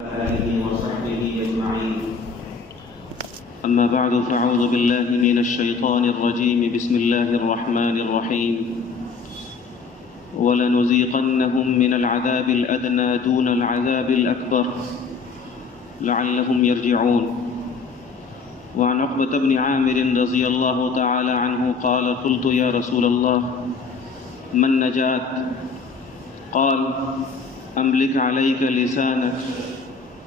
آله وصحبه أجمعين. أما بعد فأعوذ بالله من الشيطان الرجيم. بسم الله الرحمن الرحيم. ولنذيقنهم من العذاب الأدنى دون العذاب الأكبر لعلهم يرجعون. وعن عقبة بن عامر رضي الله تعالى عنه قال: قلت يا رسول الله ما النجاة؟ قال: أملك عليك لسانك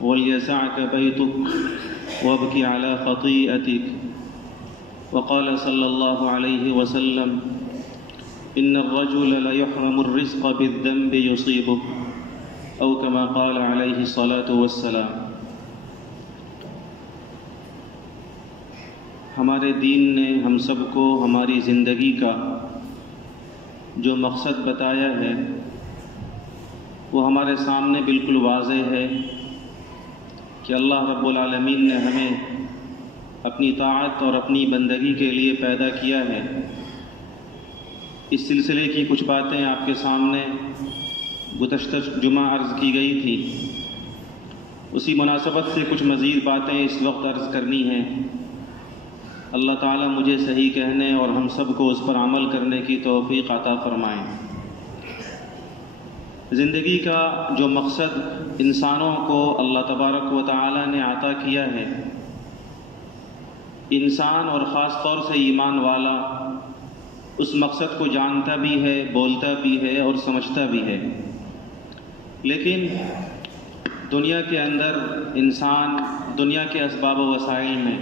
وليسعك بيتك وابك على خطيئتك. وقال صلى الله عليه وسلم: إن الرجل ليحرم الرزق بالذنب يصيبه، أو كما قال عليه الصلاة والسلام. ہمارے دین نے ہم سب کو ہماری زندگی کا جو مقصد بتایا ہے وہ ہمارے سامنے بالکل واضح ہے کہ اللہ رب العالمین نے ہمیں اپنی طاعت اور اپنی بندگی کے لیے پیدا کیا ہے. اس سلسلے کی کچھ باتیں آپ کے سامنے گزشتہ جمعہ عرض کی گئی تھی. اسی مناسبت سے کچھ مزید باتیں اس وقت عرض کرنی ہیں. اللہ تعالیٰ مجھے صحیح کہنے اور ہم سب کو اس پر عمل کرنے کی توفیق عطا فرمائیں. زندگی کا جو مقصد انسانوں کو اللہ تبارک و تعالیٰ نے عطا کیا ہے، انسان اور خاص طور سے ایمان والا اس مقصد کو جانتا بھی ہے، بولتا بھی ہے اور سمجھتا بھی ہے. لیکن دنیا کے اندر انسان دنیا کے اسباب و وسائل میں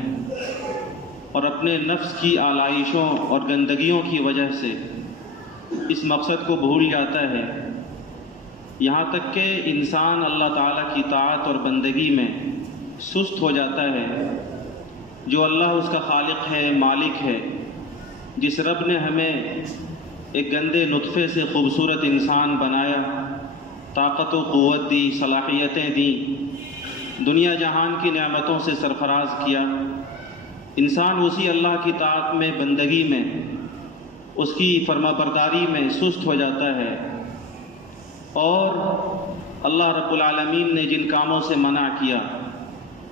اور اپنے نفس کی آلائشوں اور گندگیوں کی وجہ سے اس مقصد کو بھول جاتا ہے، یہاں تک کہ انسان اللہ تعالیٰ کی طاعت اور بندگی میں سست ہو جاتا ہے. جو اللہ اس کا خالق ہے، مالک ہے، جس رب نے ہمیں ایک گندے نطفے سے خوبصورت انسان بنایا، طاقت و قوت دی، صلاحیتیں دیں، دنیا جہان کی نعمتوں سے سرفراز کیا، انسان اسی اللہ کی طاعت میں، بندگی میں، اس کی فرما برداری میں سست ہو جاتا ہے. اور اللہ رب العالمین نے جن کاموں سے منع کیا،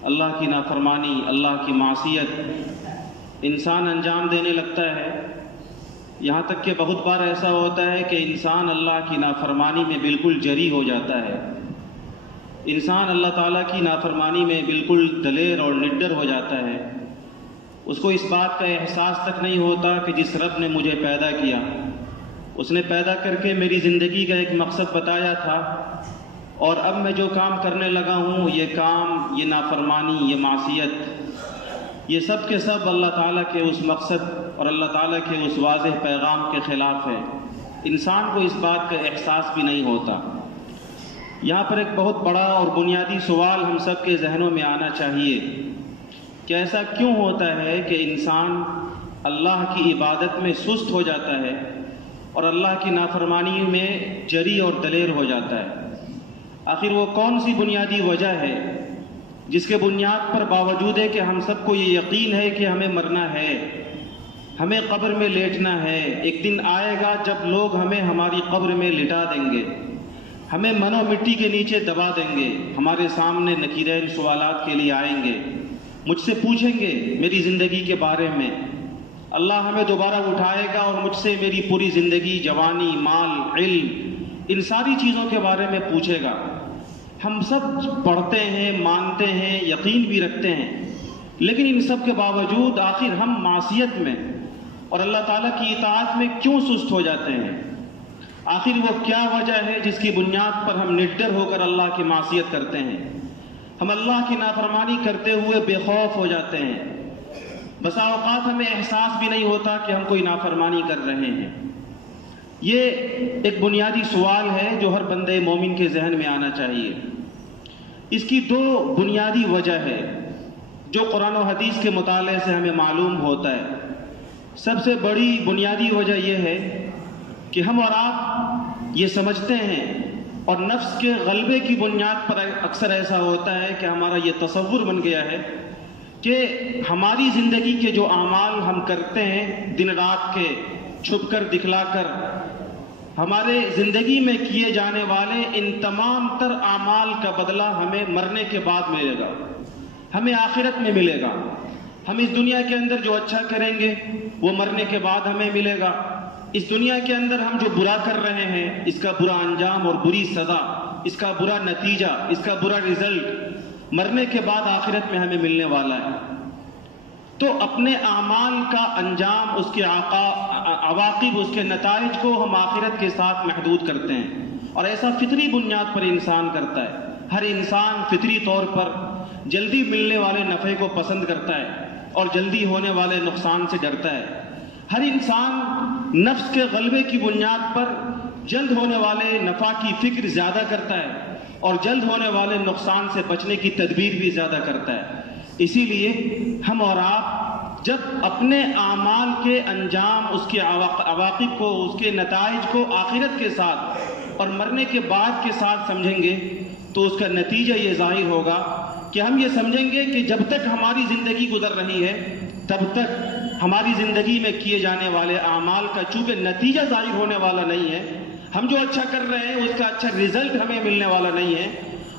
اللہ کی نافرمانی، اللہ کی معصیت، انسان انجام دینے لگتا ہے. یہاں تک کہ بہت بار ایسا ہوتا ہے کہ انسان اللہ کی نافرمانی میں بالکل جری ہو جاتا ہے. انسان اللہ تعالیٰ کی نافرمانی میں بالکل دلیر اور نڈر ہو جاتا ہے. اس کو اس بات کا احساس تک نہیں ہوتا کہ جس رب نے مجھے پیدا کیا، اس نے پیدا کر کے میری زندگی کا ایک مقصد بتایا تھا، اور اب میں جو کام کرنے لگا ہوں، یہ کام، یہ نافرمانی، یہ معصیت، یہ سب کے سب اللہ تعالیٰ کے اس مقصد اور اللہ تعالیٰ کے اس واضح پیغام کے خلاف ہے. انسان کو اس بات کا احساس بھی نہیں ہوتا. یہاں پر ایک بہت بڑا اور بنیادی سوال ہم سب کے ذہنوں میں آنا چاہیے کہ ایسا کیوں ہوتا ہے کہ انسان اللہ کی عبادت میں سست ہو جاتا ہے اور اللہ کی نافرمانی میں جری اور دلیر ہو جاتا ہے؟ آخر وہ کون سی بنیادی وجہ ہے جس کے بنیاد پر باوجود ہے کہ ہم سب کو یہ یقین ہے کہ ہمیں مرنا ہے، ہمیں قبر میں لیٹنا ہے، ایک دن آئے گا جب لوگ ہمیں ہماری قبر میں لٹا دیں گے، ہمیں منو مٹی کے نیچے دبا دیں گے، ہمارے سامنے نکیرین سوالات کے لیے آئیں گے، مجھ سے پوچھیں گے میری زندگی کے بارے میں، اللہ ہمیں دوبارہ اٹھائے گا اور مجھ سے میری پوری زندگی، جوانی، مال، علم، ان ساری چیزوں کے بارے میں پوچھے گا. ہم سب پڑھتے ہیں، مانتے ہیں، یقین بھی رکھتے ہیں، لیکن ان سب کے باوجود آخر ہم معصیت میں اور اللہ تعالیٰ کی اطاعت میں کیوں سست ہو جاتے ہیں؟ آخر وہ کیا وجہ ہے جس کی بنیاد پر ہم نڈر ہو کر اللہ کی معصیت کرتے ہیں؟ ہم اللہ کی نافرمانی کرتے ہوئے بے خوف ہو جاتے ہیں. بسا اوقات ہمیں احساس بھی نہیں ہوتا کہ ہم کوئی نافرمانی کر رہے ہیں. یہ ایک بنیادی سوال ہے جو ہر بندے مومن کے ذہن میں آنا چاہیے. اس کی دو بنیادی وجہ ہے جو قرآن و حدیث کے مطالعے سے ہمیں معلوم ہوتا ہے. سب سے بڑی بنیادی وجہ یہ ہے کہ ہم اور آپ یہ سمجھتے ہیں، اور نفس کے غلبے کی بنیاد پر اکثر ایسا ہوتا ہے کہ ہمارا یہ تصور بن گیا ہے کہ ہماری زندگی کے جو اعمال ہم کرتے ہیں دن رات کے، چھپ کر دکھلا کر، ہمارے زندگی میں کیے جانے والے ان تمام تر اعمال کا بدلہ ہمیں مرنے کے بعد ملے گا، ہمیں آخرت میں ملے گا۔ ہم اس دنیا کے اندر جو اچھا کریں گے وہ مرنے کے بعد ہمیں ملے گا۔ اس دنیا کے اندر ہم جو برا کر رہے ہیں اس کا برا انجام اور بری سزا، اس کا برا نتیجہ، اس کا برا رزلٹ مرنے کے بعد آخرت میں ہمیں ملنے والا ہے۔ تو اپنے اعمال کا انجام، اس کے عواقب، اس کے نتائج کو ہم آخرت کے ساتھ محدود کرتے ہیں، اور ایسا فطری بنیاد پر انسان کرتا ہے۔ ہر انسان فطری طور پر جلدی ملنے والے نفع کو پسند کرتا ہے اور جلدی ہونے والے نقصان سے ڈرتا ہے۔ ہر انسان نفس کے غلبے کی بنیاد پر جلد ہونے والے نفع کی فکر زیادہ کرتا ہے اور جلد ہونے والے نقصان سے بچنے کی تدبیر بھی زیادہ کرتا ہے۔ اسی لیے ہم اور آپ جب اپنے اعمال کے انجام، اس کے عواقب کو، اس کے نتائج کو آخرت کے ساتھ اور مرنے کے بعد کے ساتھ سمجھیں گے تو اس کا نتیجہ یہ ظاہر ہوگا کہ ہم یہ سمجھیں گے کہ جب تک ہماری زندگی گزر رہی ہے تب تک ہماری زندگی میں کیے جانے والے اعمال کا چونکہ نتیجہ ظاہر ہونے والا نہیں ہے، ہم جو اچھا کر رہے ہیں اس کا اچھا رزلٹ ہمیں ملنے والا نہیں ہے،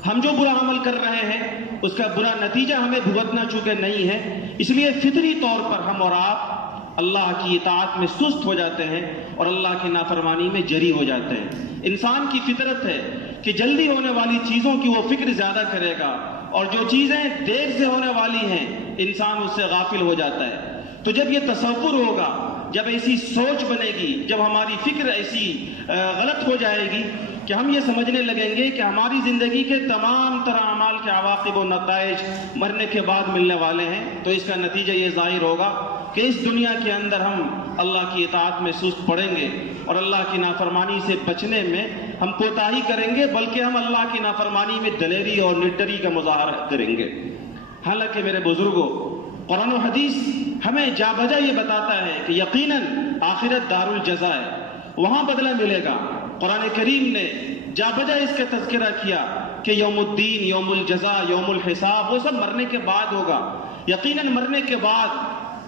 ہم جو برا عمل کر رہے ہیں اس کا برا نتیجہ ہمیں بھگتنا چونکہ نہیں ہے، اس لیے فطری طور پر ہم اور آپ اللہ کی اطاعت میں سست ہو جاتے ہیں اور اللہ کی نافرمانی میں جری ہو جاتے ہیں۔ انسان کی فطرت ہے کہ جلدی ہونے والی چیزوں کی وہ فکر زیادہ کرے گا، اور جو چیزیں دیر سے ہونے والی ہیں انسان اس سے غافل ہو جاتا ہے۔ تو جب یہ تصور ہوگا، جب ایسی سوچ بنے گی، جب ہماری فکر ایسی غلط ہو جائے گی کہ ہم یہ سمجھنے لگیں گے کہ ہماری زندگی کے تمام تر اعمال کے عواقب و نتائج مرنے کے بعد ملنے والے ہیں، تو اس کا نتیجہ یہ ظاہر ہوگا کہ اس دنیا کے اندر ہم اللہ کی اطاعت میں سست پڑیں گے اور اللہ کی نافرمانی سے بچنے میں ہم کوتاہی کریں گے، بلکہ ہم اللہ کی نافرمانی میں دلیری اور نڈری کا مظاہرہ کریں گے۔ حالانکہ میرے بزرگوں، قرآن و حدیث ہمیں جا بجا یہ بتاتا ہے کہ یقیناً آخرت دار الجزا ہے، وہاں بدلہ ملے گا۔ قرآن کریم نے جا بجا اس کا تذکرہ کیا کہ یوم الدین، یوم الجزا، یوم الحساب وہ سب مرنے کے بعد ہوگا۔ یقیناً مرنے کے بعد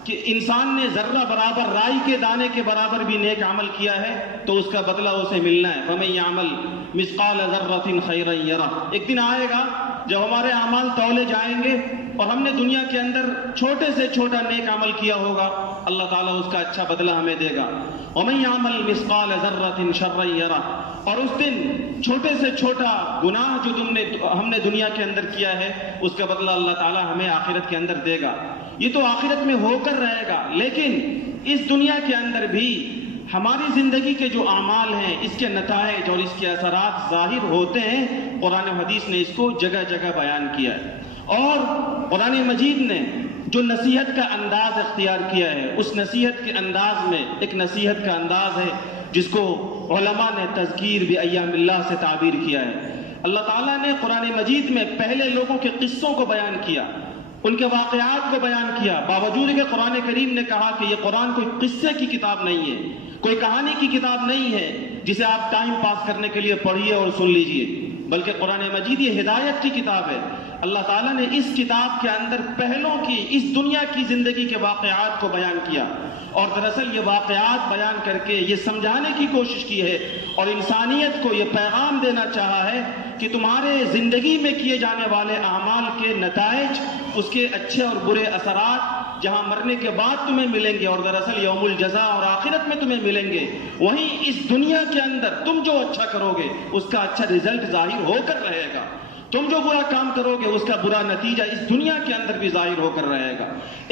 کہ انسان نے ذرہ برابر، رائی کے دانے کے برابر بھی نیک عمل کیا ہے تو اس کا بدلہ اسے ملنا ہے۔ فَمَن يَعْمَلْ مِثْقَالَ ذَرَّةٍ خَيْرًا يَرَهُ۔ ایک دن آئے گا جب ہمارے اعمال تولے جائیں گے اور ہم نے دنیا کے اندر چھوٹے سے چھوٹا نیک عمل کیا ہوگا، اللہ تعالیٰ اس کا اچھا بدلہ ہمیں دے گا۔ وَمَن يَعْمَلْ مِثْقَالَ ذَرَّةٍ شَرًّا يَرَهُ۔ اور اس دن چھوٹے سے چھوٹا گناہ جو ہم نے دنیا کے اندر کیا ہے اس کا بدلہ اللہ تعالیٰ ہمیں آخرت کے اندر دے گا۔ یہ تو آخرت میں ہو کر رہے گا، لیکن اس دنیا کے اندر بھی ہماری زندگی کے جو اعمال ہیں اس کے نتائج اور اس کے اثرات ظاہر ہوتے ہیں۔ قرآن و حدیث نے اس کو جگہ جگہ بیان کیا ہے، اور قرآن مجید نے جو نصیحت کا انداز اختیار کیا ہے اس نصیحت کے انداز میں ایک نصیحت کا انداز ہے جس کو علماء نے تذکیر بایام اللہ سے تعبیر کیا ہے۔ اللہ تعالیٰ نے قرآن مجید میں پہلے لوگوں کے قصوں کو بیان کیا، ان کے واقعات کو بیان کیا، باوجود کہ قرآن کریم نے کہا کہ یہ قرآن کوئی قصے کی کتاب نہیں ہے، کوئی کہانی کی کتاب نہیں ہے جسے آپ ٹائم پاس کرنے کے لیے پڑھیے اور سن لیجئے، بلکہ قرآن مجید یہ ہدایت کی کتاب ہے۔ اللہ تعالیٰ نے اس کتاب کے اندر پہلوں کی اس دنیا کی زندگی کے واقعات کو بیان کیا، اور دراصل یہ واقعات بیان کر کے یہ سمجھانے کی کوشش کی ہے اور انسانیت کو یہ پیغام دینا چاہا ہے کہ تمہارے زندگی میں کیے جانے والے اعمال کے نتائج، اس کے اچھے اور برے اثرات جہاں مرنے کے بعد تمہیں ملیں گے اور دراصل یوم الجزا اور آخرت میں تمہیں ملیں گے، وہیں اس دنیا کے اندر تم جو اچھا کرو گے اس کا اچھا رزلٹ ظاہر ہو کر رہے گا، تم جو برا کام کرو گے اس کا برا نتیجہ اس دنیا کے اندر بھی ظاہر ہو کر رہے گا۔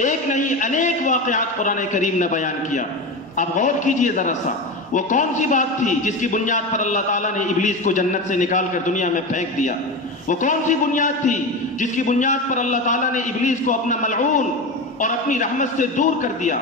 ایک نہیں انیک واقعات قرآن کریم نے بیان کیا۔ اب غور کیجئے ذرا سا، وہ کون سی بات تھی جس کی بنیاد پر اللہ تعالیٰ نے ابلیس کو جنت سے نکال کر دنیا میں پھینک دیا؟ وہ کون سی بنیاد تھی جس کی بنیاد پر اللہ تعالیٰ نے ابلیس کو اپنا ملعون اور اپنی رحمت سے دور کر دیا؟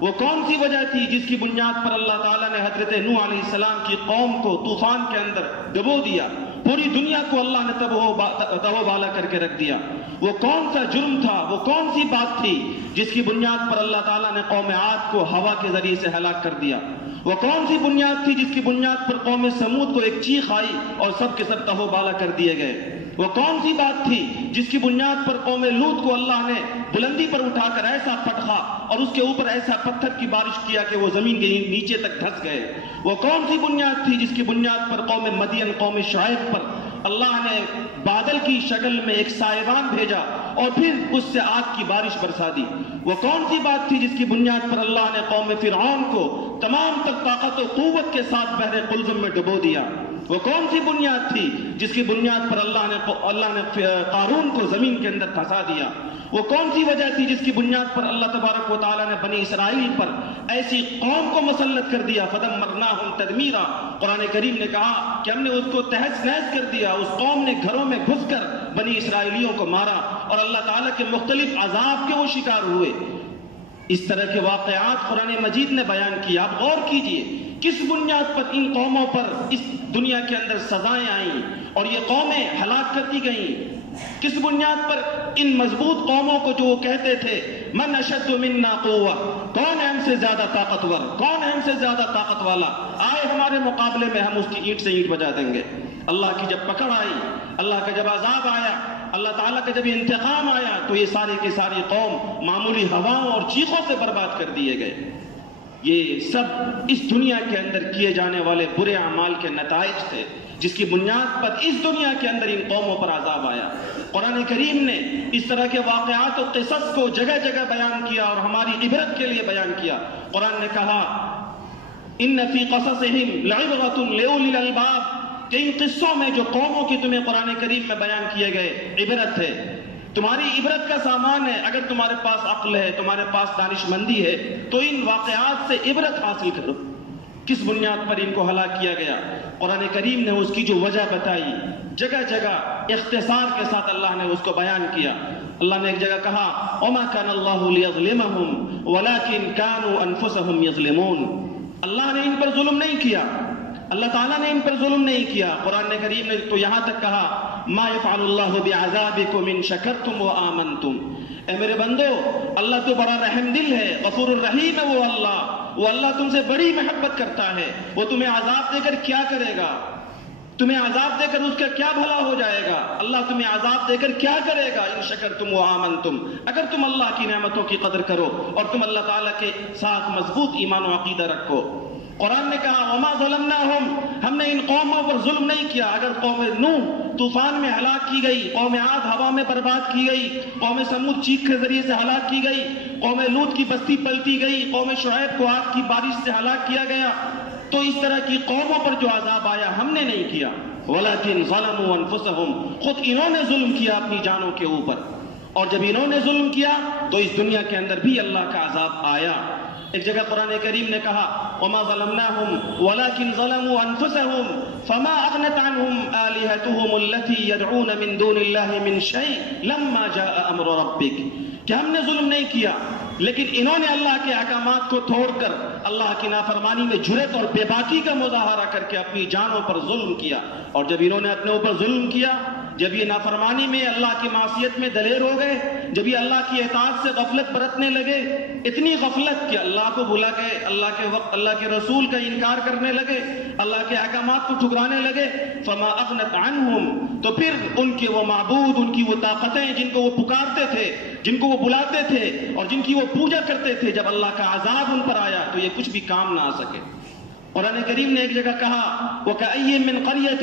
وہ کون سی وجہ تھی جس کی بنیاد پر اللہ تعالیٰ نے حضرت نوح علیہ السلام کی قوم کو طوفان کے اندر ڈبو دیا؟ پوری دنیا کو اللہ نے تبو بالا کر کے رکھ دیا۔ وہ کون سا جرم تھا، وہ کون سی بات تھی جس کی بنیاد پر اللہ تعالیٰ نے قوم عاد کو ہوا کے ذریعے سے ہلاک کر دیا؟ وہ کون سی بنیاد تھی جس کی بنیاد پر قوم سمود کو ایک چیخ آئی اور سب کے سب تہو بالا کر دیے گئے؟ وہ کون سی بات تھی جس کی بنیاد پر قوم لوط کو اللہ نے بلندی پر اٹھا کر ایسا پٹخا اور اس کے اوپر ایسا پتھر کی بارش کیا کہ وہ زمین کے نیچے تک دھس گئے؟ وہ کون سی بنیاد تھی جس کی بنیاد پر قوم مدین، قوم شعیب پر اللہ نے بادل کی شکل میں ایک سائبان بھیجا اور پھر اس سے آگ کی بارش برسا دی؟ وہ کون سی بات تھی جس کی بنیاد پر اللہ نے قوم فرعون کو تمام تک طاقت و قوت کے ساتھ بحر قلزم میں ڈبو دیا؟ وہ کون سی بنیاد تھی جس کی بنیاد پر اللہ نے قارون کو زمین کے اندر پھنسا دیا؟ وہ کون سی وجہ تھی جس کی بنیاد پر اللہ تبارک و تعالیٰ نے بنی اسرائیل پر ایسی قوم کو مسلط کر دیا؟ فدمرناہم تدمیرا، قرآن کریم نے کہا کہ ہم نے اس کو تہس نہس کر دیا، اس قوم نے گھروں میں گھس کر بنی اسرائیلیوں کو مارا اور اللہ تعالیٰ کے مختلف عذاب کے وہ شکار ہوئے۔ اس طرح کے واقعات قرآن مجید نے بیان کیا۔ آپ غور کیجئے کس بنیاد پر ان قوموں پر اس دنیا کے اندر سزائیں آئیں اور یہ قومیں ہلاک کر دی گئیں؟ کس بنیاد پر ان مضبوط قوموں کو جو وہ کہتے تھے من اشد منا قوہ، کون ہے ہم سے زیادہ طاقتور، کون ہے ہم سے زیادہ طاقت والا، آئے ہمارے مقابلے میں ہم اس کی اینٹ سے اینٹ بجا دیں گے۔ اللہ کی جب پکڑ آئی، اللہ کا جب عذاب آیا، اللہ تعالیٰ کا جب انتقام آیا تو یہ سارے کی ساری قوم معمولی ہواؤں اور چیخوں سے برباد کر دیے گئے۔ یہ سب اس دنیا کے اندر کیے جانے والے برے اعمال کے نتائج تھے جس کی بنیاد پر اس دنیا کے اندر ان قوموں پر عذاب آیا۔ قرآن کریم نے اس طرح کے واقعات و قصص کو جگہ جگہ بیان کیا اور ہماری عبرت کے لیے بیان کیا۔ قرآن نے کہا ان فی قصصہم لعبرۃ لأولی الالباب، کہ ان قصوں میں جو قوموں کی تمہیں قرآن کریم میں بیان کیے گئے عبرت ہے، تمہاری عبرت کا سامان ہے۔ اگر تمہارے پاس عقل ہے، تمہارے پاس دانش مندی ہے تو ان واقعات سے عبرت حاصل کرو۔ کس بنیاد پر ان کو ہلاک کیا گیا؟ قرآن کریم نے اس کی جو وجہ بتائی، جگہ جگہ اختصار کے ساتھ اللہ نے اس کو بیان کیا۔ اللہ نے ایک جگہ کہا وَمَا كَانَ اللَّهُ لِيَظْلِمَهُمْ وَلَكِنْ كَانُوا أَنفُسَهُمْ يَظْلِمُونَ، اللہ نے ان پر ظلم نہیں کیا، اللہ تعالیٰ نے ان پر ظلم نہیں کیا۔ قرآن کریم نے تو یہاں تک کہا مَا يَفْعَلُ اللَّهُ بِعَذَابِكُمْ إِن شَكَرْتُمْ وَآمَنْتُمْ، اے میرے بندو اللہ تو بڑا رحم دل ہے، غفور الرحیم ہے وہ اللہ تم سے بڑی محبت کرتا ہے۔ وہ تمہیں عذاب دے کر کیا کرے گا؟ تمہیں عذاب دے کر اس کا کیا بھلا ہو جائے گا؟ اللہ تمہیں عذاب دے کر کیا کرے گا؟ ان شکرتم وآمنتم، اگر تم اللہ کی نعمتوں کی قدر کرو اور تم اللہ تعالیٰ کے ساتھ مضبوط ایمان و عقیدہ رکھو۔ قرآن نے کہا وما ظلمناہم، ہم نے ان قوموں پر ظلم نہیں کیا۔ اگر قوم نوح طوفان میں ہلاک کی گئی، قوم عاد ہوا میں برباد کی گئی، قوم سمود چیخ کے ذریعے سے ہلاک کی گئی، قوم لوط کی بستی پلٹی گئی، قوم شعیب کو آگ کی بارش سے ہلاک کیا گیا، تو اس طرح کی قوموں پر جو عذاب آیا ہم نے نہیں کیا۔ ولیکن ظلموا انفسہم، خود انہوں نے ظلم کیا اپنی جانوں کے اوپر، اور جب انہوں نے ظلم کیا تو اس دنیا کے اندر بھی اللہ کا عذاب آیا۔ ایک جگہ قرآن کریم نے کہا وما ظلمناہم ولکن ظلموا انفسہم فما اغنت عنہم آلہتہم التی یدعون من دون اللہ من شیء لما جاء امر ربک، کہ ہم نے ظلم نہیں کیا لیکن انہوں نے اللہ کے احکامات کو توڑ کر اللہ کی نافرمانی میں جرأت اور بے باکی کا مظاہرہ کر کے اپنی جانوں پر ظلم کیا۔ اور جب انہوں نے اپنے اوپر ظلم کیا، جب یہ نافرمانی میں اللہ کی معصیت میں دلیر ہو گئے، جب یہ اللہ کی اطاعت سے غفلت برتنے لگے، اتنی غفلت کہ اللہ کو بھلا گئے، اللہ کے وقت اللہ کے رسول کا انکار کرنے لگے، اللہ کے احکامات کو ٹھکرانے لگے، فما اغنت عنہم، تو پھر ان کے وہ معبود، ان کی وہ طاقتیں جن کو وہ پکارتے تھے، جن کو وہ بلاتے تھے اور جن کی وہ پوجا کرتے تھے، جب اللہ کا عذاب ان پر آیا تو یہ کچھ بھی کام نہ آ سکے۔ قرآن کریم نے ایک جگہ کہا وَكَأَيٍّ مِّن قَرْيَةٍ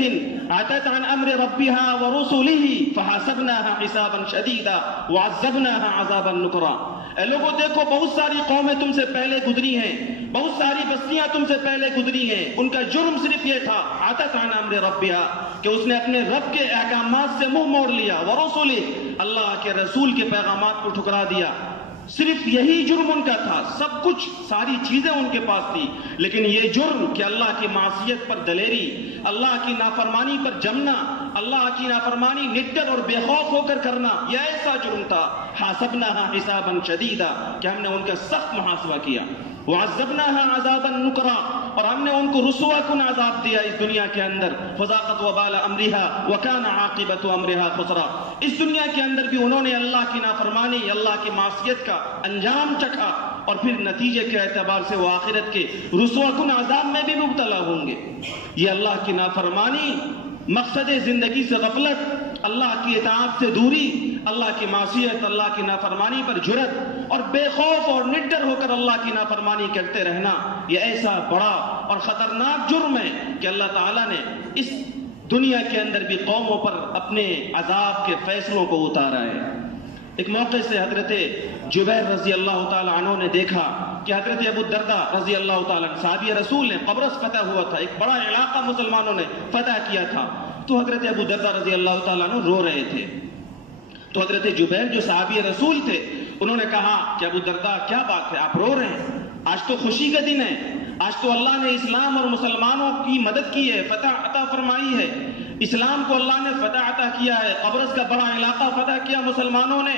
عَتَتْ عَنْ أَمْرِ رَبِّهَا وَرُسُلِهِ فَحَاسَبْنَاهَا حِسَابًا شَدِيدًا وَعَذَّبْنَاهَا عَذَابًا نُكْرًا، اے لوگوں دیکھو بہت ساری قومیں تم سے پہلے گزری ہیں، بہت ساری بستیاں تم سے پہلے گزری ہیں، ان کا جرم صرف یہ تھا عَتَتْ عَنْ أَمْرِ رَبِّهَا کہ اس نے اپنے رب کے احکامات سے منہ موڑ لیا، وَرُسُلِهِ اللہ کے رسول کے پیغامات کو ٹھکرا دیا۔ صرف یہی جرم ان کا تھا، سب کچھ ساری چیزیں ان کے پاس تھی، لیکن یہ جرم کہ اللہ کی معصیت پر دلیری، اللہ کی نافرمانی پر جمنا، اللہ کی نافرمانی نڈر اور بے خوف ہو کر کرنا، یہ ایسا جرم تھا حاسبناها حسابا شدیدا کہ ہم نے ان کا سخت محاسبہ کیا، وعذبناها عذابا نکرا، اور ہم نے ان کو رسوا کن عذاب دیا اس دنیا کے اندر، فذاقت وبال امرها وكان عاقبت امرها خسرا، اس دنیا کے اندر بھی انہوں نے اللہ کی نافرمانی، اللہ کی معصیت کا انجام چکھا، اور پھر نتیجے کے اعتبار سے وہ آخرت کے رسوا کن عذاب میں بھی مبتلا ہوں گے۔ یہ اللہ کی نافرمانی، مقصد زندگی سے غفلت، اللہ کی اطاعت سے دوری، اللہ کی معصیت، اللہ کی نافرمانی پر جرأت اور بے خوف اور نڈر ہو کر اللہ کی نافرمانی کرتے رہنا، یہ ایسا بڑا اور خطرناک جرم ہے کہ اللہ تعالیٰ نے اس دنیا کے اندر بھی قوموں پر اپنے عذاب کے فیصلوں کو اتارا ہے۔ ایک موقع سے حضرت جبیر رضی اللہ تعالیٰ عنہ نے دیکھا کہ حضرت ابو الدرداء رضی اللہ تعالیٰ عنہ صحابی رسول نے قبرص فتح ہوا تھا، ایک بڑا علاقہ مسلمانوں نے فتح کیا تھا، تو حضرت ابو الدرداء رضی اللہ تعالیٰ عنہ رو رہے تھے۔ تو حضرت جبیر جو صحابی رسول تھے انہوں نے کہا کہ ابو الدرداء کیا بات ہے، آپ رو رہے ہیں؟ آج تو خوشی کا دن ہے، آج تو اللہ نے اسلام اور مسلمانوں کی مدد کی ہے، فتح عطا فرمائی ہے، اسلام کو اللہ نے فتح عطا کیا ہے، قبرص کا بڑا علاقہ فتح کیا مسلمانوں نے،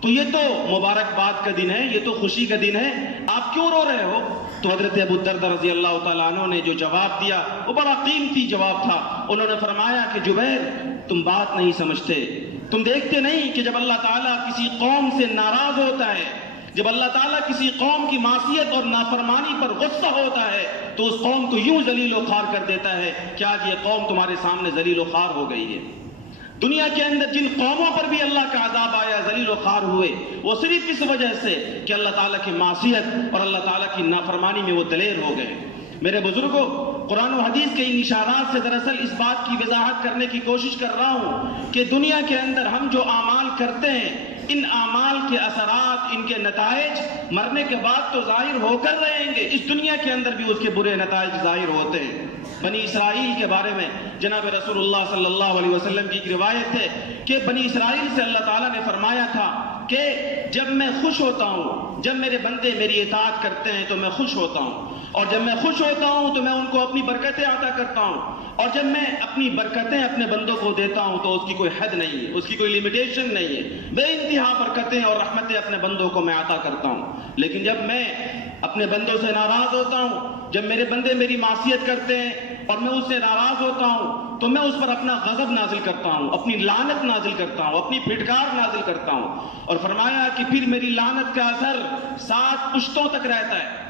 تو یہ تو مبارکباد کا دن ہے، یہ تو خوشی کا دن ہے، آپ کیوں رو رہے ہو؟ تو حضرت ابو الدرداء رضی اللہ تعالیٰ عنہ نے جو جواب دیا وہ بڑا قیمتی جواب تھا۔ انہوں نے فرمایا کہ جبیر تم بات نہیں سمجھتے، تم دیکھتے نہیں کہ جب اللہ تعالیٰ کسی قوم سے ناراض ہوتا ہے، جب اللہ تعالیٰ کسی قوم کی معصیت اور نافرمانی پر غصہ ہوتا ہے تو اس قوم کو یوں ذلیل و خوار کر دیتا ہے کہ آج یہ قوم تمہارے سامنے ذلیل و خوار ہو گئی ہے۔ دنیا کے اندر جن قوموں پر بھی اللہ کا عذاب آیا، ذلیل و خوار ہوئے، وہ صرف اس وجہ سے کہ اللہ تعالیٰ کی معصیت اور اللہ تعالیٰ کی نافرمانی میں وہ دلیر ہو گئے۔ میرے بزرگوں، قرآن و حدیث کے ان اشارات سے دراصل اس بات کی وضاحت کرنے کی کوشش کر رہا ہوں کہ دنیا کے اندر ہم جو اعمال کرتے ہیں، ان اعمال کے اثرات، ان کے نتائج مرنے کے بعد تو ظاہر ہو کر رہیں گے، اس دنیا کے اندر بھی اس کے برے نتائج ظاہر ہوتے ہیں۔ بنی اسرائیل کے بارے میں جناب رسول اللہ صلی اللہ علیہ وسلم کی ایک روایت ہے کہ بنی اسرائیل سے اللہ تعالیٰ نے فرمایا تھا کہ جب میں خوش ہوتا ہوں، جب میرے بندے میری اطاعت کرتے ہیں تو میں خوش ہوتا ہوں، اور جب میں خوش ہوتا ہوں تو میں ان کو اپنی برکتیں عطا کرتا ہوں، اور جب میں اپنی برکتیں اپنے بندوں کو دیتا ہوں تو اس کی کوئی حد نہیں ہے، اس کی کوئی لیمیٹیشن نہیں ہے، بے انتہا برکتیں اور رحمتیں اپنے بندوں کو میں عطا کرتا ہوں۔ لیکن جب میں اپنے بندوں سے ناراض ہوتا ہوں، جب میرے بندے میری معصیت کرتے ہیں اور میں اس سے ناراض ہوتا ہوں تو میں اس پر اپنا غضب نازل کرتا ہوں، اپنی لعنت نازل کرتا ہوں، اپنی پھٹکار نازل کرتا ہوں، اور فرمایا کہ پھر میری لعنت کا اثر 7 پشتوں تک رہتا ہے۔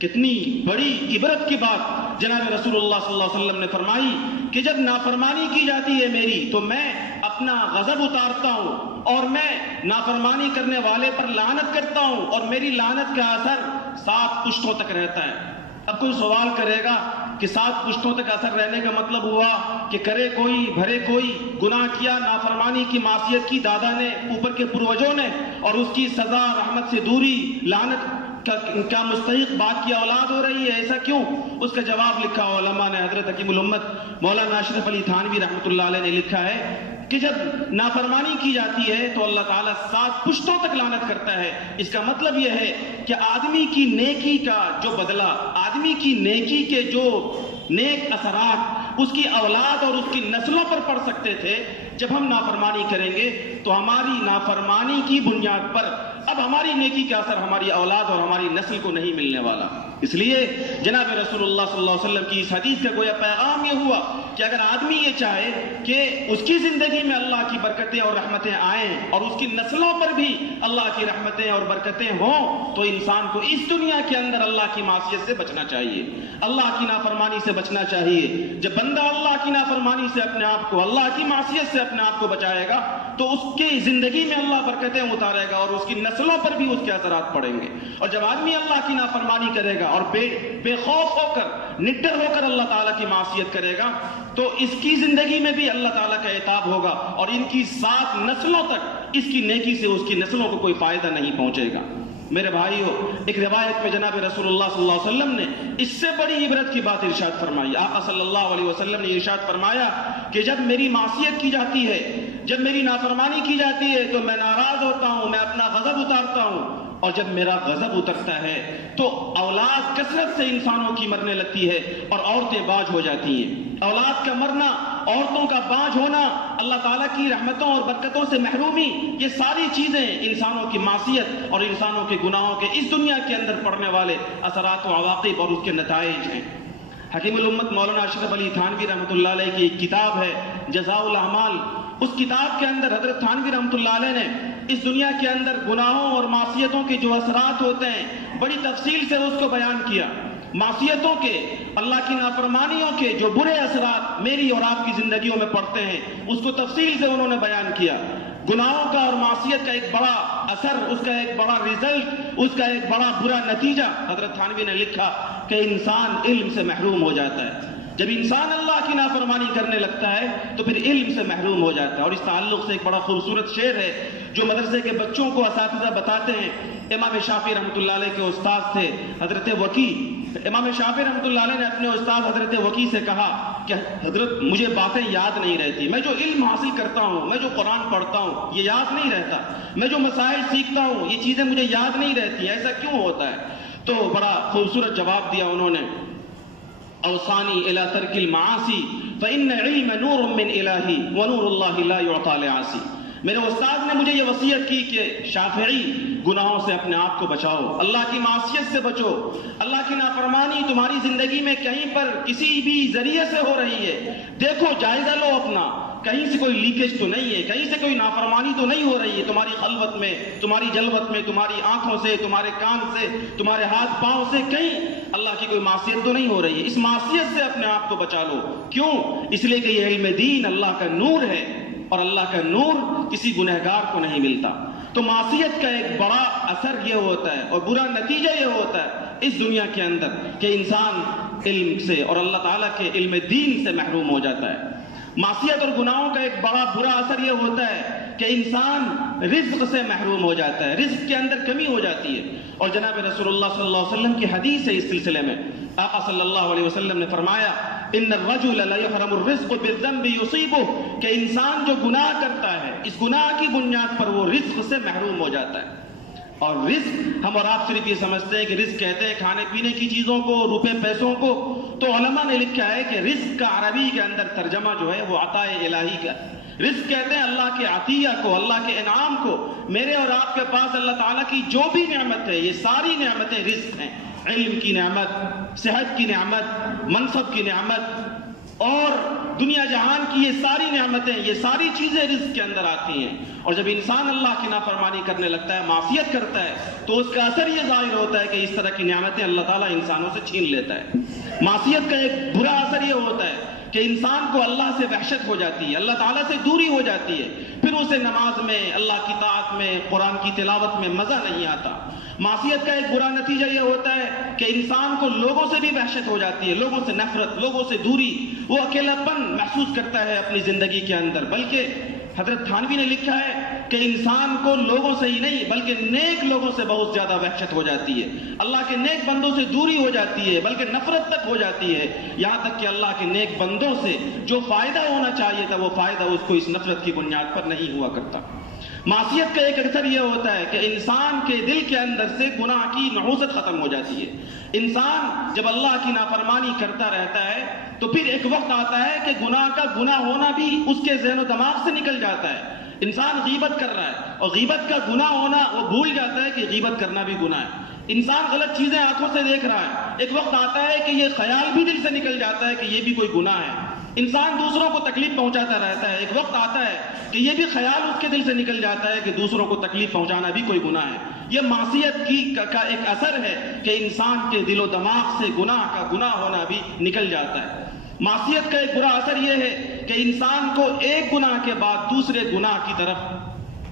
کتنی بڑی عبرت کی بات جناب رسول اللہ صلی اللہ علیہ وسلم نے فرمائی کہ جب نافرمانی کی جاتی ہے میری تو میں اپنا غضب اتارتا ہوں اور میں نافرمانی کرنے والے پر لعنت کرتا ہوں، اور میری لعنت کا اثر 7 پشتوں تک رہتا ہے۔ اب کوئی سوال کرے گا کہ 7 پشتوں تک اثر رہنے کا مطلب ہوا کہ کرے کوئی بھرے کوئی، گناہ کیا، نافرمانی کی، معصیت کی دادا نے، اوپر کے پروجوں نے، اور اس کی سزا رحمت سے دوری، لعنت کا مستحق بعد کی اولاد ہو رہی ہے، ایسا کیوں؟ اس کا جواب لکھا علماء نے، حضرت حکیم الامت مولانا اشرف علی تھانوی رحمۃ اللہ علیہ نے لکھا ہے کہ جب نافرمانی کی جاتی ہے تو اللہ تعالیٰ 7 پشتوں تک لعنت کرتا ہے۔ اس کا مطلب یہ ہے کہ آدمی کی نیکی کا جو بدلہ، آدمی کی نیکی کے جو نیک اثرات اس کی اولاد اور اس کی نسلوں پر پڑ سکتے تھے، جب ہم نافرمانی کریں گے تو ہماری نافرمانی کی بنیاد پر اب ہماری نیکی کا اثر ہماری اولاد اور ہماری نسل کو نہیں ملنے والا۔ اس لیے جناب رسول اللہ صلی اللہ علیہ وسلم کی اس حدیث کا گویا پیغام یہ ہوا کہ اگر آدمی یہ چاہے کہ اس کی زندگی میں اللہ کی برکتیں اور رحمتیں آئیں اور اس کی نسلوں پر بھی اللہ کی رحمتیں اور برکتیں ہوں، تو انسان کو اس دنیا کے اندر اللہ کی معصیت سے بچنا چاہیے، اللہ کی نافرمانی سے بچنا چاہیے۔ جب بندہ اللہ کی نافرمانی سے اپنے آپ کو، اللہ کی معصیت سے اپنے آپ کو بچائے گا تو اس کی زندگی میں اللہ برکتیں اتارے گا اور اس کی نسلوں پر بھی اس کے اثرات پڑیں گے۔ اور جب آدمی اللہ کی نافرمانی کرے گا اور بے خوف ہو کر، نڈر ہو کر اللہ تعالیٰ کی معصیت کرے گا تو اس کی زندگی میں بھی اللہ تعالیٰ کا عتاب ہوگا، اور ان کی 7 نسلوں تک اس کی نیکی سے اس کی نسلوں کو کوئی فائدہ نہیں پہنچے گا۔ میرے بھائیو، ایک روایت میں جناب رسول اللہ صلی اللہ علیہ وسلم نے اس سے بڑی عبرت کی بات ارشاد فرمائی۔ آقا صلی اللہ علیہ وسلم نے ارشاد فرمایا کہ جب میری معصیت کی جاتی ہے، جب میری نافرمانی کی جاتی ہے تو میں ناراض ہوتا ہوں، میں اپنا غضب اتارتا ہوں، اور جب میرا غضب اترتا ہے تو اولاد کثرت سے انسانوں کی مرنے لگتی ہے اور عورتیں باج ہو جاتی ہیں۔ اولاد کا مرنا، عورتوں کا باج ہونا، اللہ تعالیٰ کی رحمتوں اور برکتوں سے محرومی، یہ ساری چیزیں انسانوں کی معصیت اور انسانوں کے گناہوں کے اس دنیا کے اندر پڑنے والے اثرات و عواقب اور اس کے نتائج ہیں۔ حکیم الامت مولانا اشرف علی تھانوی رحمۃ اللہ علیہ کی ایک کتاب ہے جزاء الاعمال، اس کتاب کے اندر حضرت تھانوی رحمۃ اللہ علیہ نے اس دنیا کے اندر گناہوں اور معصیتوں کے جو اثرات ہوتے ہیں بڑی تفصیل سے اس کو بیان کیا۔ معصیتوں کے، اللہ کی نافرمانیوں کے جو برے اثرات میری اور آپ کی زندگیوں میں پڑتے ہیں اس کو تفصیل سے انہوں نے بیان کیا۔ گناہوں کا اور معصیت کا ایک بڑا اثر، اس کا ایک بڑا رزلٹ، اس کا ایک بڑا برا نتیجہ حضرت تھانوی نے لکھا کہ انسان علم سے محروم ہو جاتا ہے۔ جب انسان اللہ کی نافرمانی کرنے لگتا ہے تو پھر علم سے محروم ہو جاتا ہے۔ اور اس تعلق سے ایک بڑا خوبصورت شعر ہے جو مدرسے کے بچوں کو اساتذہ بتاتے ہیں۔ امام شافعی رحمۃ اللہ علیہ کے استاد تھے حضرت وکی۔ امام شافعی رحمۃ اللہ علیہ نے اپنے استاد حضرت وکی سے کہا کہ حضرت مجھے باتیں یاد نہیں رہتی، میں جو علم حاصل کرتا ہوں، میں جو قرآن پڑھتا ہوں یہ یاد نہیں رہتا، میں جو مسائل سیکھتا ہوں یہ چیزیں مجھے یاد نہیں رہتی، ایسا کیوں ہوتا ہے؟ تو بڑا خوبصورت جواب دیا انہوں نے، اوصانی الی ترک المعاصی فإن علم نور من الہی ونور اللہ لا یعطی لعاصی۔ میرے استاد نے مجھے یہ وصیت کی کہ شافعی گناہوں سے اپنے آپ کو بچاؤ، اللہ کی معصیت سے بچو۔ اللہ کی نافرمانی تمہاری زندگی میں کہیں پر کسی بھی ذریعے سے ہو رہی ہے، دیکھو جائزہ لو اپنا، کہیں سے کوئی لیکیج تو نہیں ہے، کہیں سے کوئی نافرمانی تو نہیں ہو رہی ہے تمہاری خلوت میں، تمہاری جلوت میں، تمہاری آنکھوں سے، تمہارے کان سے، تمہارے ہاتھ پاؤں سے، کہیں اللہ کی کوئی معصیت تو نہیں ہو رہی ہے۔ اس معصیت سے اپنے آپ کو بچا لو۔ کیوں؟ اس لیے کہ یہ علم دین اللہ کا نور ہے، اور اللہ کا نور کسی گنہگار کو نہیں ملتا۔ تو معصیت کا ایک بڑا اثر یہ ہوتا ہے اور برا نتیجہ یہ ہوتا ہے اس دنیا کے اندر کہ انسان علم سے اور اللہ تعالیٰ کے علم دین سے محروم ہو جاتا ہے۔ معصیت اور گناہوں کا ایک بڑا برا اثر یہ ہوتا ہے کہ انسان رزق سے محروم ہو جاتا ہے، رزق کے اندر کمی ہو جاتی ہے۔ اور جناب رسول اللہ صلی اللہ علیہ وسلم کی حدیث ہے اس سلسلے میں، آقا صلی اللہ علیہ وسلم نے فرمایا ان الرجل لا يحرم الرزق بالذنب يصيبه، کہ انسان جو گناہ کرتا ہے اس گناہ کی بنیاد پر وہ رزق سے محروم ہو جاتا ہے۔ اور رزق ہم اور آپ صرف یہ سمجھتے ہیں کہ رزق کہتے ہیں کھانے پینے کی چیزوں کو، روپے پیسوں کو، تو علماء نے لکھا ہے کہ رزق کا عربی کے اندر ترجمہ جو ہے وہ عطاء الہی کا۔ رزق کہتے ہیں اللہ کے عطیہ کو، اللہ کے انعام کو۔ میرے اور آپ کے پاس اللہ تعالیٰ کی جو بھی نعمت ہے یہ ساری نعمتیں رزق ہیں۔ علم کی نعمت، صحت کی نعمت، منصب کی نعمت اور دنیا جہان کی یہ ساری نعمتیں، یہ ساری چیزیں رزق کے اندر آتی ہیں۔ اور جب انسان اللہ کی نافرمانی کرنے لگتا ہے، معصیت کرتا ہے، تو اس کا اثر یہ ظاہر ہوتا ہے کہ اس طرح کی نعمتیں اللہ تعالیٰ انسانوں سے چھین لیتا ہے۔ معصیت کا ایک برا اثر یہ ہوتا ہے کہ انسان کو اللہ سے وحشت ہو جاتی ہے، اللہ تعالیٰ سے دوری ہو جاتی ہے، پھر اسے نماز میں، اللہ کی طاعت میں، قرآن کی تلاوت میں مزہ نہیں آتا۔ معصیت کا ایک برا نتیجہ یہ ہوتا ہے کہ انسان کو لوگوں سے بھی وحشت ہو جاتی ہے، لوگوں سے نفرت، لوگوں سے دوری، وہ اکیلاپن محسوس کرتا ہے اپنی زندگی کے اندر۔ بلکہ حضرت تھانوی نے لکھا ہے کہ انسان کو لوگوں سے ہی نہیں بلکہ نیک لوگوں سے بہت زیادہ وحشت ہو جاتی ہے، اللہ کے نیک بندوں سے دوری ہو جاتی ہے، بلکہ نفرت تک ہو جاتی ہے، یہاں تک کہ اللہ کے نیک بندوں سے جو فائدہ ہونا چاہیے تھا وہ فائدہ اس کو اس نفرت کی بنیاد پر نہیں ہوا کرتا۔ معصیت کا ایک اثر یہ ہوتا ہے کہ انسان کے دل کے اندر سے گناہ کی نحوست ختم ہو جاتی ہے۔ انسان جب اللہ کی نافرمانی کرتا رہتا ہے تو پھر ایک وقت آتا ہے کہ گناہ کا گناہ ہونا بھی اس کے ذہن و دماغ سے نکل جاتا ہے۔ انسان غیبت کر رہا ہے اور غیبت کا گناہ ہونا وہ بھول جاتا ہے کہ غیبت کرنا بھی گناہ ہے۔ انسان غلط چیزیں آنکھوں سے دیکھ رہا ہے، ایک وقت آتا ہے کہ یہ خیال بھی دل سے نکل جاتا ہے کہ یہ بھی کوئی گناہ ہے۔ انسان دوسروں کو تکلیف پہنچاتا رہتا ہے، ایک وقت آتا ہے کہ یہ بھی خیال اس کے دل سے نکل جاتا ہے کہ دوسروں کو تکلیف پہنچانا بھی کوئی گناہ ہے۔ یہ معصیت کا ایک اثر ہے کہ انسان کے دل و دماغ سے گناہ کا گناہ ہونا بھی نکل جاتا ہے۔ معصیت کا ایک برا اثر یہ ہے کہ انسان کو ایک گناہ کے بعد دوسرے گناہ کی طرف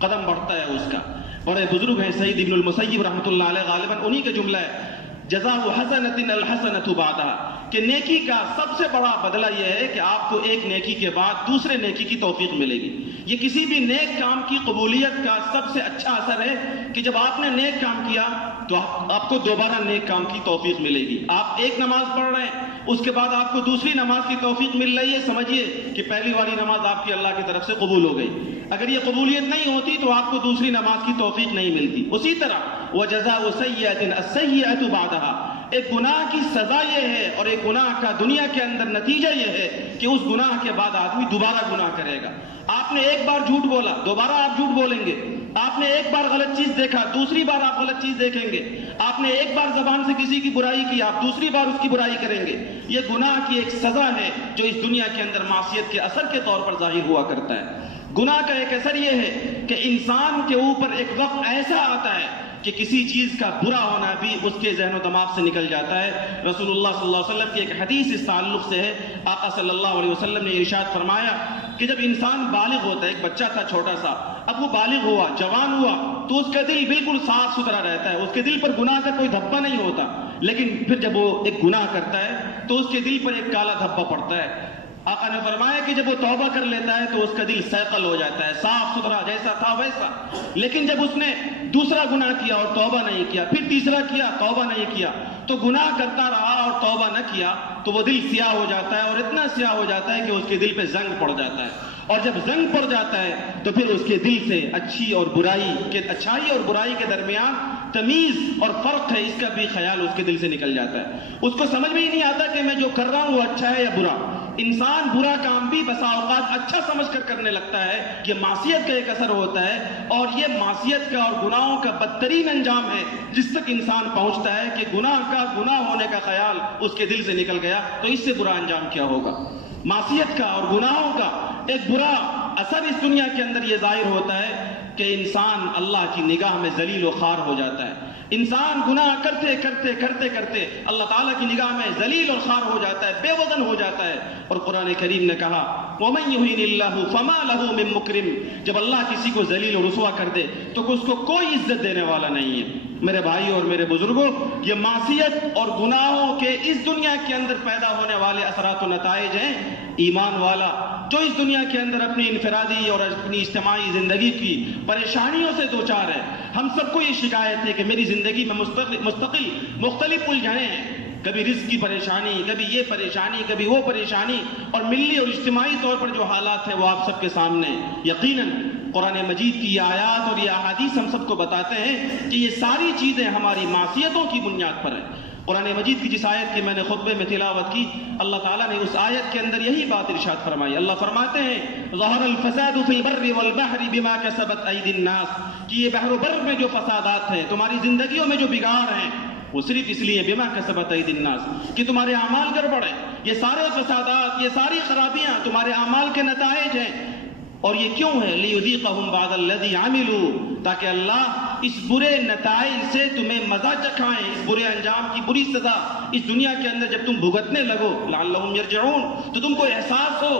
قدم بڑھتا ہے اس کا۔ بڑے بزرگ ہیں سعید ابن المسیب رحمۃ اللہ علیہ، غالباً انہی کا جملہ ہے جزاء حسنۃ الحسنۃ بعدها، کہ نیکی کا سب سے بڑا بدلہ یہ ہے کہ آپ کو ایک نیکی کے بعد دوسرے نیکی کی توفیق ملے گی۔ یہ کسی بھی نیک کام کی قبولیت کا سب سے اچھا اثر ہے کہ جب آپ نے نیک کام کیا تو آپ کو دوبارہ نیک کام کی توفیق ملے گی۔ آپ ایک نماز پڑھ رہے ہیں، اس کے بعد آپ کو دوسری نماز کی توفیق مل رہی ہے، سمجھیے کہ پہلی والی نماز آپ کی اللہ کی طرف سے قبول ہو گئی۔ اگر یہ قبولیت نہیں ہوتی تو آپ کو دوسری نماز کی توفیق نہیں ملتی۔ اسی طرح وَجَزَاءُ سَيِّئَةٍ السَّيِّئَةُ بَعْدَهَا، ایک گناہ کی سزا یہ ہے اور ایک گناہ کا دنیا کے اندر نتیجہ یہ ہے کہ اس گناہ کے بعد آدمی دوبارہ گناہ کرے گا۔ آپ نے ایک بار جھوٹ بولا، دوبارہ آپ جھوٹ بولیں گے۔ آپ نے ایک بار غلط چیز دیکھا، دوسری بار آپ غلط چیز دیکھیں گے۔ آپ نے ایک بار زبان سے کسی کی برائی کی، آپ دوسری بار اس کی برائی کریں گے۔ یہ گناہ کی ایک سزا ہے جو اس دنیا کے اندر معصیت کے اثر کے طور پر ظاہر ہوا کرتا ہے۔ گناہ کا ایک اثر یہ ہے کہ انسان کے اوپر ایک وقت ایسا آتا ہے کہ کہ کسی چیز کا برا ہونا بھی اس کے ذہن و دماغ سے نکل جاتا ہے۔ رسول اللہ صلی اللہ علیہ وسلم کی ایک حدیث اس تعلق سے ہے، آقا صلی اللہ علیہ وسلم نے ارشاد فرمایا کہ جب انسان بالغ ہوتا ہے، ایک بچہ تھا چھوٹا سا، اب وہ بالغ ہوا، جوان ہوا، تو اس کا دل بالکل صاف ستھرا رہتا ہے، اس کے دل پر گناہ کا کوئی دھبا نہیں ہوتا، لیکن پھر جب وہ ایک گناہ کرتا ہے تو اس کے دل پر ایک کالا دھبا پڑتا ہے۔ آقا نے فرمایا کہ جب وہ توبہ کر لیتا ہے تو اس کا دل سیقل ہو جاتا ہے، صاف ستھرا جیسا تھا ویسا، لیکن جب اس نے دوسرا گناہ کیا اور توبہ نہیں کیا، پھر تیسرا کیا، توبہ نہیں کیا، تو گناہ کرتا رہا اور توبہ نہ کیا، تو وہ دل سیاہ ہو جاتا ہے، اور اتنا سیاہ ہو جاتا ہے کہ اس کے دل پہ زنگ پڑ جاتا ہے، اور جب زنگ پڑ جاتا ہے تو پھر اس کے دل سے اچھائی اور برائی کے درمیان تمیز اور فرق ہے، اس کا بھی خیال اس کے دل سے نکل جاتا ہے۔ اس کو سمجھ میں ہی نہیں آتا کہ میں جو کر رہا ہوں وہ اچھا ہے یا برا۔ انسان برا کام بھی بسا اوقات اچھا سمجھ کر کرنے لگتا ہے، یہ معصیت کا ایک اثر ہوتا ہے، اور یہ معصیت کا اور گناہوں کا بدترین انجام ہے جس تک انسان پہنچتا ہے کہ گناہ ہونے کا خیال اس کے دل سے نکل گیا، تو اس سے برا انجام کیا ہوگا۔ معصیت کا اور گناہوں کا ایک برا اثر اس دنیا کے اندر یہ ظاہر ہوتا ہے کہ انسان اللہ کی نگاہ میں ذلیل و خوار ہو جاتا ہے۔ انسان گناہ کرتے کرتے اللہ تعالیٰ کی نگاہ میں ذلیل اور خوار ہو جاتا ہے، بے وزن ہو جاتا ہے۔ اور قرآن کریم نے کہا وَمَن يُهِنِ اللَّهُ فَمَا لَهُ مِن مُكْرِمٍ، جب اللہ کسی کو ذلیل و رسوا کر دے تو اس کو کوئی عزت دینے والا نہیں ہے۔ میرے بھائی اور میرے بزرگوں، یہ معصیت اور گناہوں کے اس دنیا کے اندر پیدا ہونے والے اثرات و نتائج ہیں۔ ایمان والا جو اس دنیا کے اندر اپنی انفرادی اور اپنی اجتماعی زندگی کی پریشانیوں سے دوچار ہے، ہم سب کو یہ شکایت ہے کہ میری زندگی میں مستقل مختلف الجھنیں ہیں، کبھی رزق کی پریشانی، کبھی یہ پریشانی، کبھی وہ پریشانی، اور ملی اور اجتماعی طور پر جو حالات ہیں وہ آپ سب کے سامنے۔ یقیناً قرآن مجید کی یہ آیات اور یہ احادیث ہم سب کو بتاتے ہیں کہ یہ ساری چیزیں ہماری معصیتوں کی بنیاد پر ہیں۔ قرآن مجید کی جس آیت کی میں نے خطبے میں تلاوت کی، اللہ تعالیٰ نے اس آیت کے اندر یہی بات ارشاد فرمائی۔ اللہ فرماتے ہیں ظہر الفساد فی البر والبحر بما کسبت ایدی الناس، کہ یہ بحر و بر میں جو فسادات ہیں، تمہاری زندگیوں میں جو بگاڑ ہیں، وہ صرف اس لیے بما کسبت ایدی الناس کہ تمہارے اعمال گڑبڑ ہیں۔ یہ سارے فسادات، یہ ساری خرابیاں تمہارے اعمال کے نتائج ہیں۔ اور یہ کیوں ہے؟ لیذیقہم بعض الذی عملوا، تاکہ اللہ اس برے نتائج سے تمہیں مزہ چکھائیں، اس برے انجام کی بری سزا اس دنیا کے اندر جب تم بھگتنے لگو، لعلہم یرجعون، تو تم کو احساس ہو،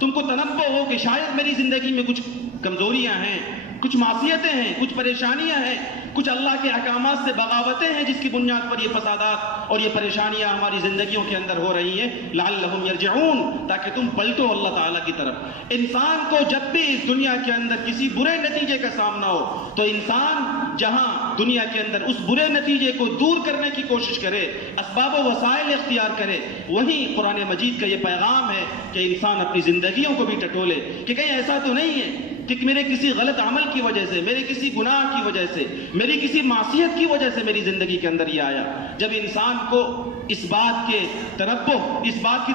تم کو تنبؤ ہو کہ شاید میری زندگی میں کچھ کمزوریاں ہیں، کچھ معصیتیں ہیں، کچھ پریشانیاں ہیں، کچھ اللہ کے احکامات سے بغاوتیں ہیں جس کی بنیاد پر یہ فسادات اور یہ پریشانیاں ہماری زندگیوں کے اندر ہو رہی ہیں۔ لعلہم یرجعون، تاکہ تم پلٹو اللہ تعالیٰ کی طرف۔ انسان کو جب بھی اس دنیا کے اندر کسی برے نتیجے کا سامنا ہو تو انسان جہاں دنیا کے اندر اس برے نتیجے کو دور کرنے کی کوشش کرے، اسباب و وسائل اختیار کرے، وہیں قرآن مجید کا یہ پیغام ہے کہ انسان اپنی زندگیوں کو بھی ٹٹولے کہ کہیں ایسا تو نہیں ہے کہ میرے کسی غلط عمل کی وجہ سے، میرے کسی گناہ کی وجہ سے، میری کسی معصیت کی وجہ سے میری زندگی کے اندر یہ آیا۔ جب انسان کو اس بات کی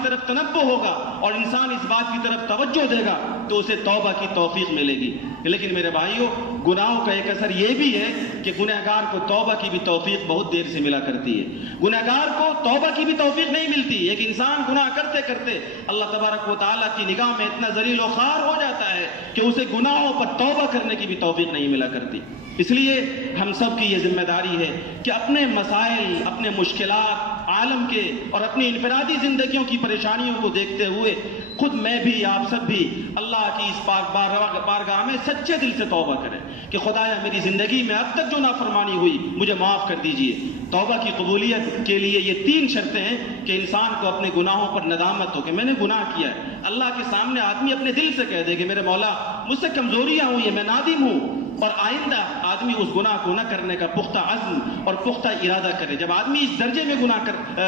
طرف تنبؤ ہوگا اور انسان اس بات کی طرف توجہ دے گا تو اسے توبہ کی توفیق ملے گی۔ لیکن میرے بھائیوں، گناہوں کا ایک اثر یہ بھی ہے کہ گنہگار کو توبہ کی بھی توفیق بہت دیر سے ملا کرتی ہے۔ گنہگار کو توبہ کی بھی توفیق نہیں ملتی۔ ایک انسان گناہ کرتے کرتے اللہ تبارک و تعالیٰ کی نگاہ میں اتنا ذلیل و خوار ہو جاتا ہے کہ اسے گناہوں پر توبہ کرنے کی بھی توفیق نہیں ملا کرتی۔ اس لیے ہم سب کی یہ ذمہ داری ہے کہ اپنے مسائل، اپنے مشکلات عالم کے اور اپنی انفرادی زندگیوں کی پریشانیوں کو دیکھتے ہوئے خود میں بھی، آپ سب بھی اللہ کی اس بارگاہ میں سچے دل سے توبہ کریں کہ خدایا میری زندگی میں اب تک جو نافرمانی ہوئی مجھے معاف کر دیجئے۔ توبہ کی قبولیت کے لیے یہ 3 شرطیں ہیں کہ انسان کو اپنے گناہوں پر ندامت ہو کہ میں نے گناہ کیا ہے۔ اللہ کے سامنے آدمی اپنے دل سے کہہ دے کہ میرے مولا مجھ سے کمزوریاں ہوئی ہیں، میں نادم ہوں، اور آئندہ آدمی اس گناہ کو نہ کرنے کا پختہ عزم اور پختہ ارادہ کرے۔ جب آدمی اس درجے میں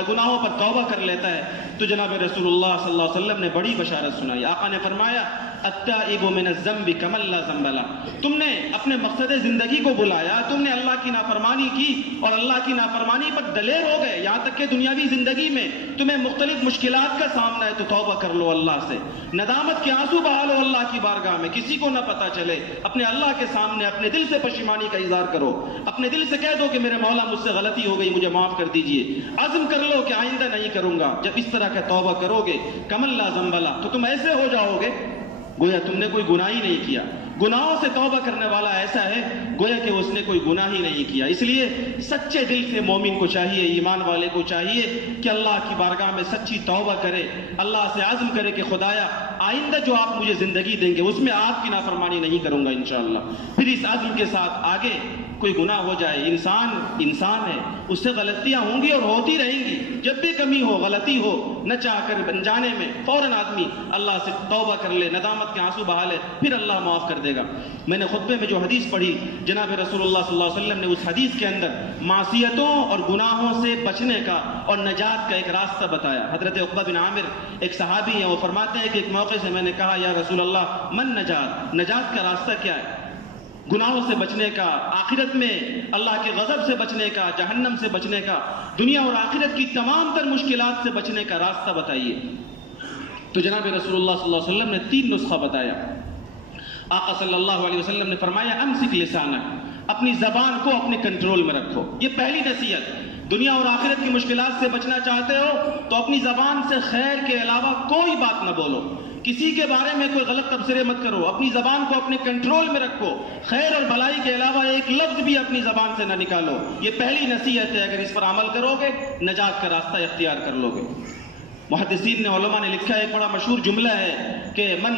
گناہوں پر توبہ کر لیتا ہے تو جناب رسول اللہ صلی اللہ علیہ وسلم نے بڑی بشارت سنائی۔ آقا نے فرمایا التائب من الذنب کمن لا ذنب له، تم نے اپنے مقصد زندگی کو بلایا، تم نے اللہ کی نافرمانی کی اور اللہ کی نافرمانی پر دلیر ہو گئے، یہاں تک کہ دنیاوی زندگی میں تمہیں مختلف مشکلات کا سامنا ہے تو توبہ کر لو اللہ سے، ندامت کے آنسو بہا لو اللہ کی بارگاہ میں، کسی کو نہ پتہ چلے، اپنے اللہ کے سامنے اپنے دل سے پشیمانی کا اظہار کرو، اپنے دل سے کہہ دو کہ میرے مولا مجھ سے غلطی ہو گئی، مجھے معاف کر دیجئے، عزم کر لو کہ آئندہ نہیں کروں گا۔ جب اس طرح کا توبہ کرو گے کمن لا ذنب له، تو تم ایسے ہو جاؤ گے گویا تم نے کوئی گناہ ہی نہیں کیا، گناہوں سے توبہ کرنے والا ایسا ہے گویا کہ اس نے کوئی گناہ ہی نہیں کیا. اس لیے سچے دل سے مومن کو چاہیے, ایمان والے کو چاہیے کہ اللہ کی بارگاہ میں سچی توبہ کرے, اللہ سے عزم کرے کہ خدایا آئندہ جو آپ مجھے زندگی دیں گے اس میں آپ کی نافرمانی نہیں کروں گا انشاءاللہ. پھر اس عزم کے ساتھ آگے کوئی گناہ ہو جائے, انسان ہے, اس سے غلطیاں ہوں گی اور ہوتی رہیں گی. جب بھی کمی ہو, غلطی ہو, نہ چاہ کر انجانے میں فوراً آدمی اللہ سے توبہ کر لے, ندامت کے آنسو بہا لے, پھر اللہ معاف کر دے گا. میں نے خطبے میں جو حدیث پڑھی, جناب رسول اللہ صلی اللہ علیہ وسلم نے اس حدیث کے اندر معصیتوں اور گناہوں سے بچنے کا اور نجات کا ایک راستہ بتایا. حضرت عقبہ بن عامر ایک صحابی ہیں, وہ فرماتے ہیں کہ ایک موقع سے میں نے کہا یا رسول اللہ من نجات, نجات کا راستہ کیا ہے؟ گناہوں سے بچنے کا, آخرت میں اللہ کے غضب سے بچنے کا, جہنم سے بچنے کا, دنیا اور آخرت کی تمام تر مشکلات سے بچنے کا راستہ بتائیے. تو جناب رسول اللہ صلی اللہ علیہ وسلم نے 3 نسخہ بتایا. آقا صلی اللہ علیہ وسلم نے فرمایا امسک لسانک, اپنی زبان کو اپنے کنٹرول میں رکھو. یہ پہلی نصیحت. دنیا اور آخرت کی مشکلات سے بچنا چاہتے ہو تو اپنی زبان سے خیر کے علاوہ کوئی بات نہ بولو, کسی کے بارے میں کوئی غلط تبصرے مت کرو, اپنی زبان کو اپنے کنٹرول میں رکھو, خیر اور بھلائی کے علاوہ ایک لفظ بھی اپنی زبان سے نہ نکالو. یہ پہلی نصیحت ہے, اگر اس پر عمل کرو گے نجات کا راستہ اختیار کر لو گے. محدثین نے, علماء نے لکھا ہے, ایک بڑا مشہور جملہ ہے کہ من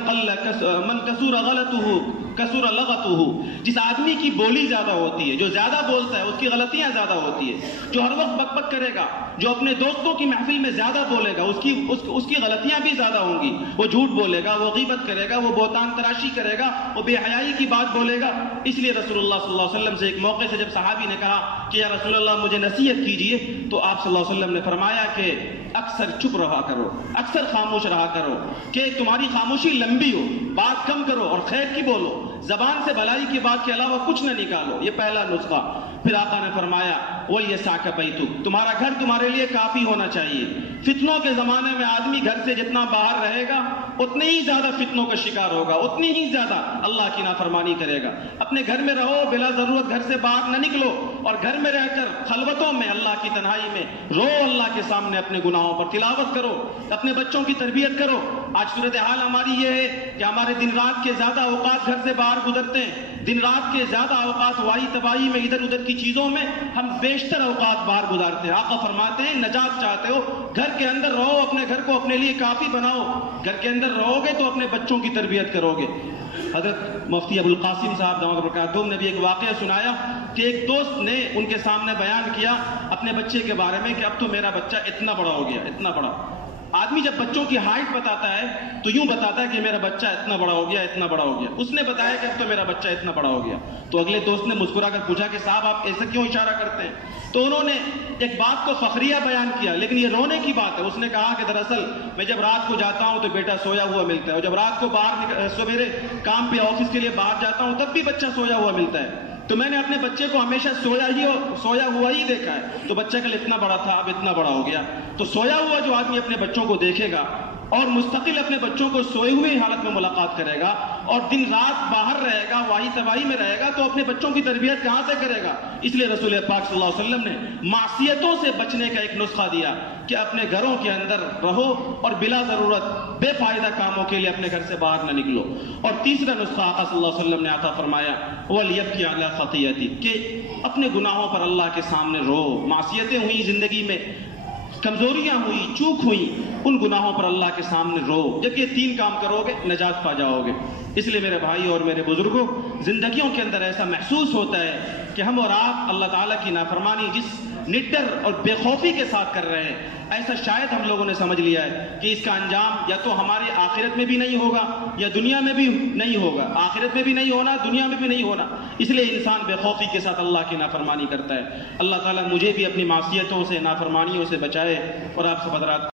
کثور غلطہ کثور لغطہ. جس آدمی کی بولی زیادہ ہوتی ہے, جو زیادہ بولتا ہے, اس کی غلطیاں زیادہ ہوتی ہے. جو ہر وقت بک بک کرے گا, جو اپنے دوستوں کی محفل میں زیادہ بولے گا, اس کی غلطیاں بھی زیادہ ہوں گی. وہ جھوٹ بولے گا, وہ غیبت کرے گا, وہ بہتان تراشی کرے گا, وہ بے حیائی کی بات بولے گا. اس لیے رسول اللہ صلی اللہ علیہ وسلم سے ایک موقع سے جب صحابی نے کہا کہ یا رسول اللہ مجھے نصیحت کیجیے, تو آپ صلی اللہ علیہ وسلم نے فرمایا کہ اکثر چپ رہا کرو, اکثر خاموش رہا کرو, کہ تمہاری خاموشی لمبی ہو, بات کم کرو اور خیر کی بولو, زبان سے بھلائی کی بات کے علاوہ کچھ نہ نکالو. یہ پہلا نسخہ. پھر آقا نے فرمایا وَلْيَسَعْكَ بَيْتُكَ, تمہارا گھر تمہارے لیے کافی ہونا چاہیے. فتنوں کے زمانے میں آدمی گھر سے جتنا باہر رہے گا اتنے ہی زیادہ فتنوں کا شکار ہوگا, اتنی ہی زیادہ اللہ کی نافرمانی کرے گا. اپنے گھر میں رہو, بلا ضرورت گھر سے باہر نہ نکلو, اور گھر میں رہ کر خلوتوں میں اللہ کی تنہائی میں رو, اللہ کے سامنے اپنے گناہوں پر تلاوت کرو, اپنے بچوں کی تربیت کرو. آج صورتحال ہماری یہ ہے کہ ہمارے دن رات کے زیادہ اوقات گھر سے باہر گزرتے ہیں, دن رات کے زیادہ اوقات واہی تباہی میں, ادھر ادھر کی چیزوں میں ہم بیشتر اوقات باہر گزارتے ہیں. آقا فرماتے ہیں نجات چاہتے ہو گھر کے اندر رہو, اپنے گھر کو اپنے لیے کافی بناؤ. گھر کے اندر رہو گے تو اپنے بچوں کی تربیت کرو گے. حضرت مفتی ابو القاسم صاحب دامت برکاتہم نے بھی ایک واقعہ سنایا کہ ایک دوست نے ان کے سامنے بیان کیا اپنے بچے کے بارے میں کہ اب تو میرا بچہ اتنا بڑا ہو گیا, اتنا بڑا. آدمی جب بچوں کی ہائٹ بتاتا ہے تو یوں بتاتا ہے کہ میرا بچہ اتنا بڑا ہو گیا, اتنا بڑا ہو گیا. اس نے بتایا کہ اب تو میرا بچہ اتنا بڑا ہو گیا. تو اگلے دوست نے مسکرا کر پوچھا کہ صاحب آپ ایسا کیوں اشارہ کرتے ہیں؟ تو انہوں نے ایک بات کو فخریہ بیان کیا, لیکن یہ رونے کی بات ہے. اس نے کہا کہ دراصل میں جب رات کو جاتا ہوں تو بیٹا سویا ہوا ملتا ہے, اور جب رات کو باہر سویرے کام پہ آفس کے لیے باہر جاتا ہوں تب بھی بچہ سویا ہوا ملتا ہے. تو میں نے اپنے بچے کو ہمیشہ سویا ہوا ہی دیکھا ہے. تو بچہ کل اتنا بڑا تھا, اب اتنا بڑا ہو گیا. تو سویا ہوا جو آدمی اپنے بچوں کو دیکھے گا اور مستقل اپنے بچوں کو سوئے ہوئے حالت میں ملاقات کرے گا اور دن رات باہر رہے گا, واہی تباہی میں رہے گا, تو اپنے بچوں کی تربیت کہاں سے کرے گا؟ اس لیے رسول پاک صلی اللہ علیہ وسلم نے معصیتوں سے بچنے کا ایک نسخہ دیا کہ اپنے گھروں کے اندر رہو اور بلا ضرورت بے فائدہ کاموں کے لیے اپنے گھر سے باہر نہ نکلو. اور تیسرا نسخہ آقا صلی اللہ علیہ وسلم نے عطا فرمایا وَلْيَبْكِ عَلَىٰ خَطِيئَتِهِ, کہ اپنے گناہوں پر اللہ کے سامنے رو. معصیتیں ہوئی زندگی میں, کمزوریاں ہوئی, چوک ہوئی, ان گناہوں پر اللہ کے سامنے رو. جب یہ 3 کام کرو گے نجات پا جاؤ گے. اس لیے میرے بھائی اور میرے بزرگوں, زندگیوں کے اندر ایسا محسوس ہوتا ہے کہ ہم اور آپ اللہ تعالیٰ کی نافرمانی جس نڈر اور بے خوفی کے ساتھ کر رہے ہیں, ایسا شاید ہم لوگوں نے سمجھ لیا ہے کہ اس کا انجام یا تو ہمارے آخرت میں بھی نہیں ہوگا یا دنیا میں بھی نہیں ہوگا. آخرت میں بھی نہیں ہونا, دنیا میں بھی نہیں ہونا. اس لیے انسان بے خوفی کے ساتھ اللہ کی نافرمانی کرتا ہے. اللہ تعالیٰ مجھے بھی اپنی معصیتوں سے, نافرمانیوں سے بچائے, اور آپ سب حضرات